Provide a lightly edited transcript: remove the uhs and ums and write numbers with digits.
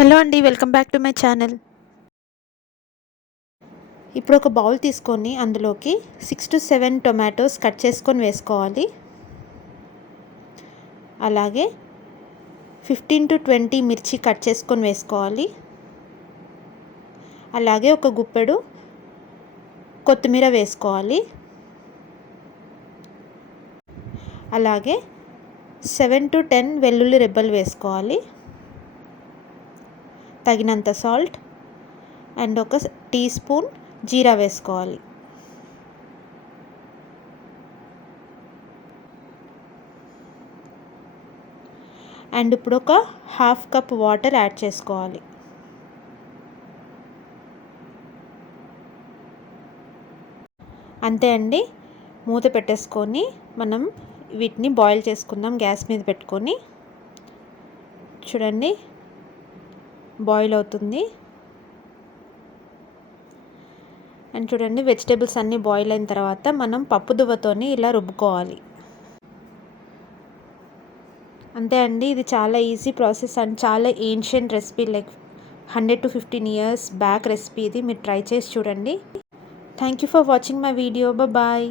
Hello అండి, welcome back to my channel. ఇప్పుడు ఒక బౌల్ తీసుకొని అందులోకి 6 to 7 టొమాటోస్ కట్ చేసుకొని వేసుకోవాలి. అలాగే 15 to 20 మిర్చి కట్ చేసుకొని వేసుకోవాలి. అలాగే ఒక గుప్పెడు కొత్తిమీర వేసుకోవాలి. అలాగే 7 to 10 వెల్లుల్లి రెబ్బలు వేసుకోవాలి. తగినంత సాల్ట్ అండ్ ఒక టీ స్పూన్ జీరా వేసుకోవాలి. అండ్ ఇప్పుడు ఒక హాఫ్ కప్ వాటర్ యాడ్ చేసుకోవాలి. అంతే అండి, మూత పెట్టేసుకొని మనం వీటిని బాయిల్ చేసుకుందాం. గ్యాస్ మీద పెట్టుకొని చూడండి, బాయిల్ అవుతుంది. అండ్ చూడండి, వెజిటేబుల్స్ అన్నీ బాయిల్ అయిన తర్వాత మనం పప్పు దువ్వతోని ఇలా రుబ్బుకోవాలి. అంతే అండి, ఇది చాలా ఈజీ ప్రాసెస్ అండ్ చాలా ancient recipe, like 100 to 15 years back recipe. ఇది మీరు ట్రై చేసి చూడండి. Thank you for watching my video. Bye.